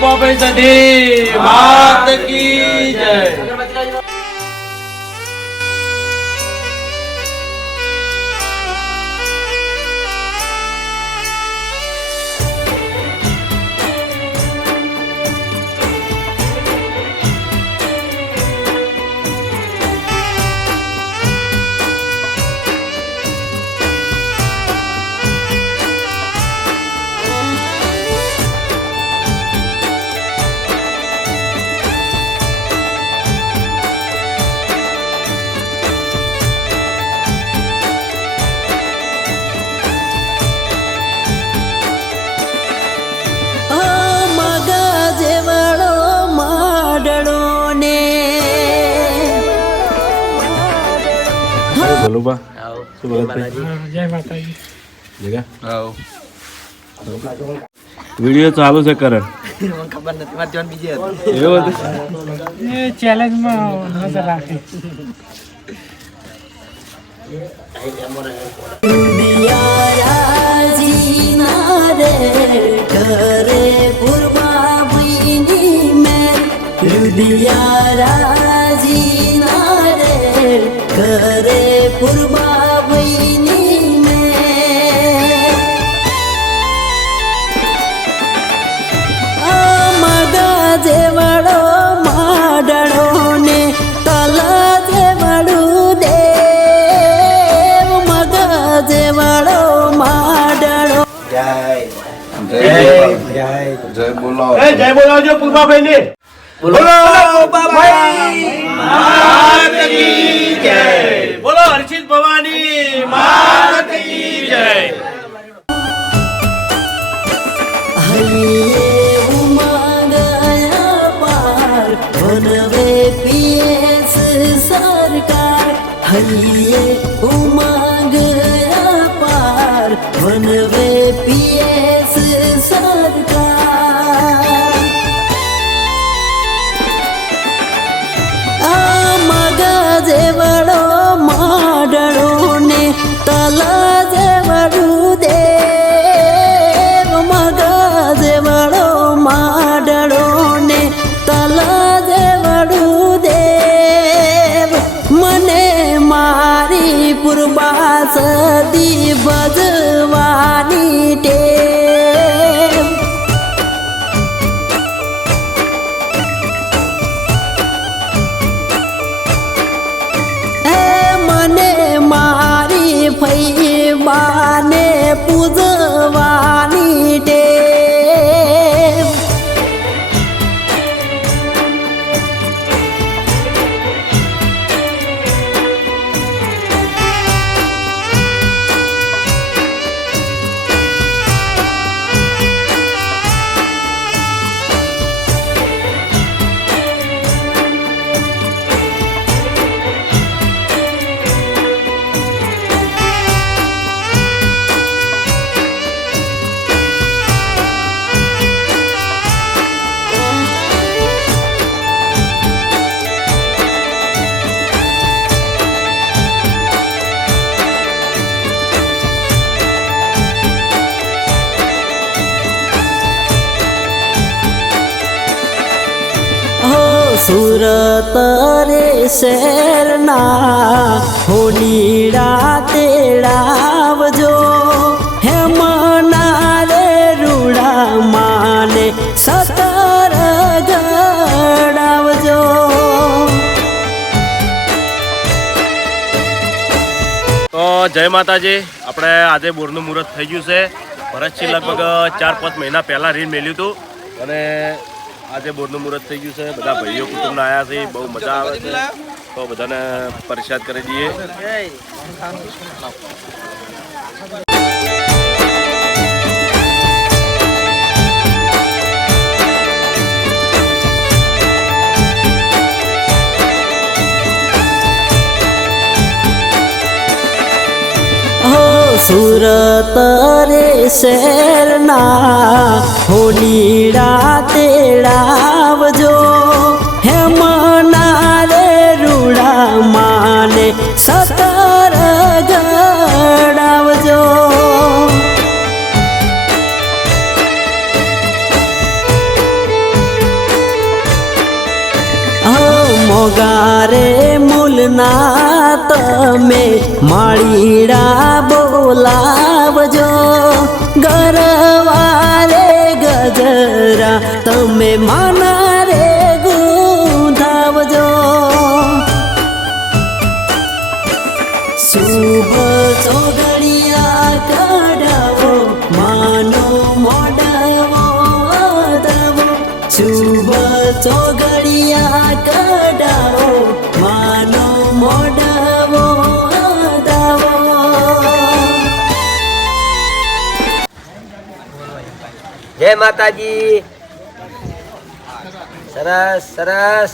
ઉમાભાઈ સધી. માત કી જય. બોલો બા શું બોલો જય માતાજી વિડિયો ચાલુ છે કરણ ખબર નથી મારે જોન બીજી હતી એવું હતું દિયારાજી ના રે ઘરે પૂર્વા ભઈની મેર ના રે ઘરે જય બોલાવજો પૂર્વાભાઈ ને બોલો. બોલો હર્ષિત ભવાની માત કી જય. સરકાર. હૈયે ઉમંગયા પાર વનવે પૂજવાની સુરત રે શેરના હોલીડા તેડાવજો. હેમના રે રૂડા માને સતર ગડાવજો. તો જય માતાજી, આપણે આજે બોરનું મુહૂર્ત થઈ ગયું છે. ભરતસિંહ લગભગ ચાર પાંચ મહિના પહેલાં રીન મેલ્યું હતું. અને આજે બોર્ડનું મુહૂર્ત થઈ ગયું છે. બધા ભાઈઓ કુટુંબના આવ્યા છે. બહુ મજા આવે છે. તો બધાને પરિષદ કરી દઈએ. સુરત રે શેરના હોલી રાતે લાવજો હે રે રૂડા માને સતર ગડાવજો. મોગા રે મૂલના તમે માળીડા બોલાવજો ગરવારે ગજરા તમે માના જય માતાજી સરસ સરસ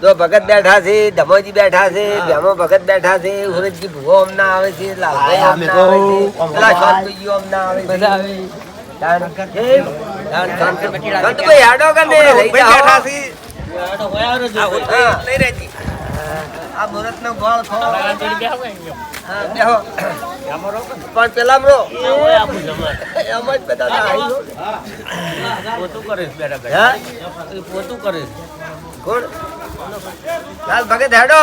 જો ભગત બેઠા છે ધમોજી બેઠા છે ભેમો ભગત બેઠા છે સુરજજી ભૂવો અમના આવે છે લાલભાઈ અમના આવે છે પેલા શાંતુજી અમના આવે છે દાન જય. દાન શાંતિ. શાંતુભાઈ હાડો કને લઈ જાઓ. હા. આ મુરત નો ગોળ ખો હા, બેહો. પણ પેલા રો એમ જ બધા ગયો. હા? કોણ? લાલ ભગત હેડો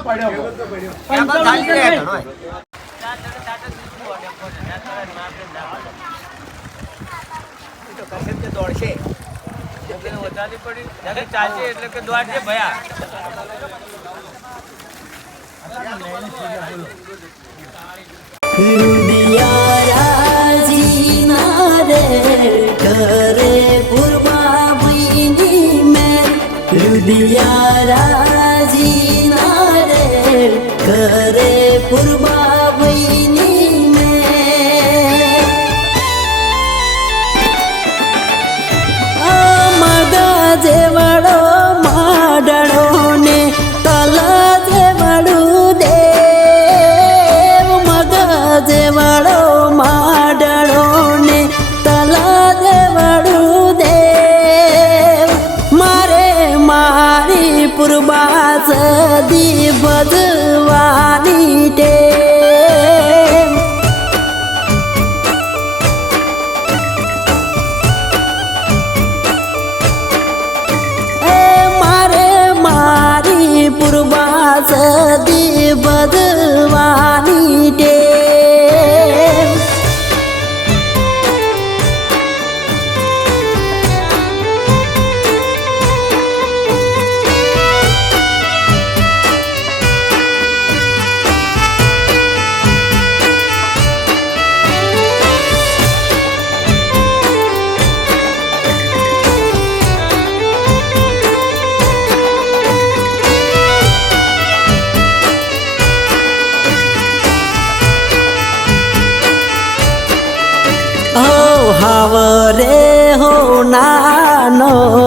પડ્યો. ચાલી રહ્યા તો કશે તે દોડશે રુદિયારાજીના રે કરે પૂર્વાભીની મેં રુદિયારાજીના રે કરે પૂર્વાભીની দিলওয়ানা હો હાવરે હો નાનો.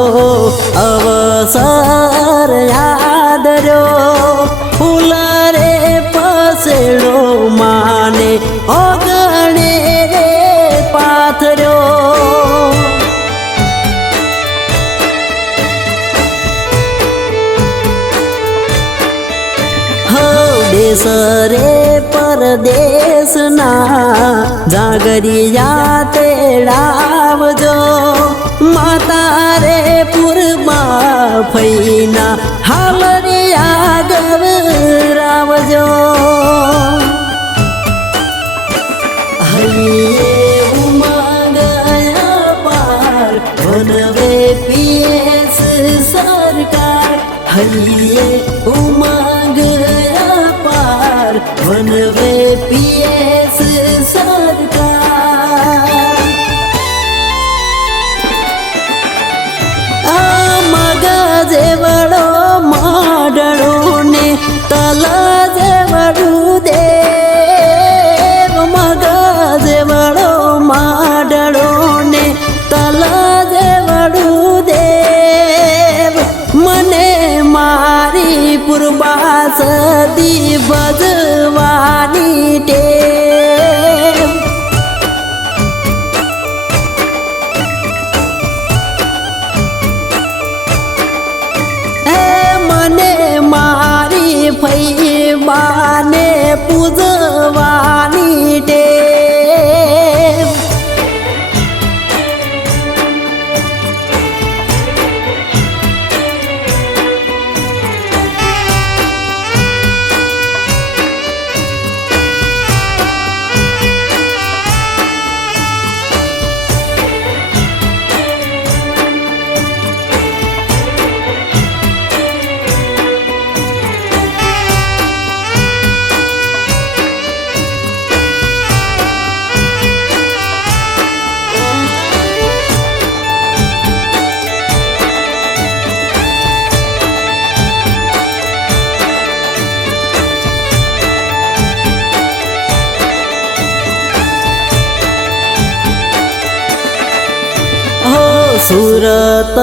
જાગરિયા તેડાવજો. માતા રે પૂરમાં ફઈના હાલરિયા ગવરાવજો. સરકાર હૈયે ઉમંગયા પાર વનવે પીએસ સુરત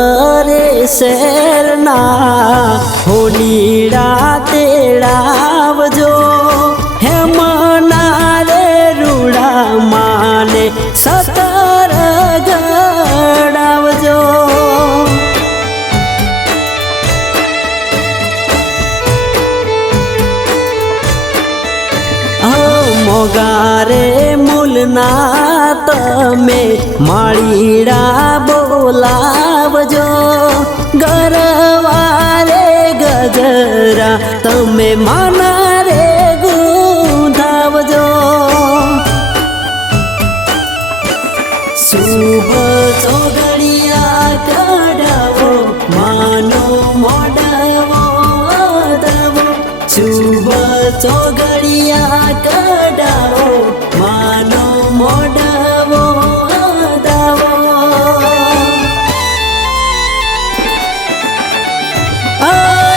રે શહેરના હોલીડા તેડાવજો. હેમના રે રૂડા મોગારે મૂલના તમે માળીડા બોલાવજો. ગરવારે ગજરા, તમે માના રે ગુંધાવજો. શુભ ચોગડિયા કઢાવો, માનો મોડાવો દવો શુભ ચોગડિયા કઢાવો માનો મોડાવો દાવો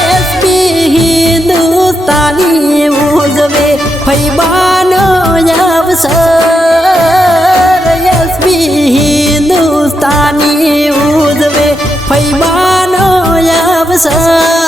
એસપી હિન્દુસ્તાની ઉજવે ફૈબાનો અવસર એસપી હિન્દુસ્તાની ઉજવે ફૈબાનો અવસર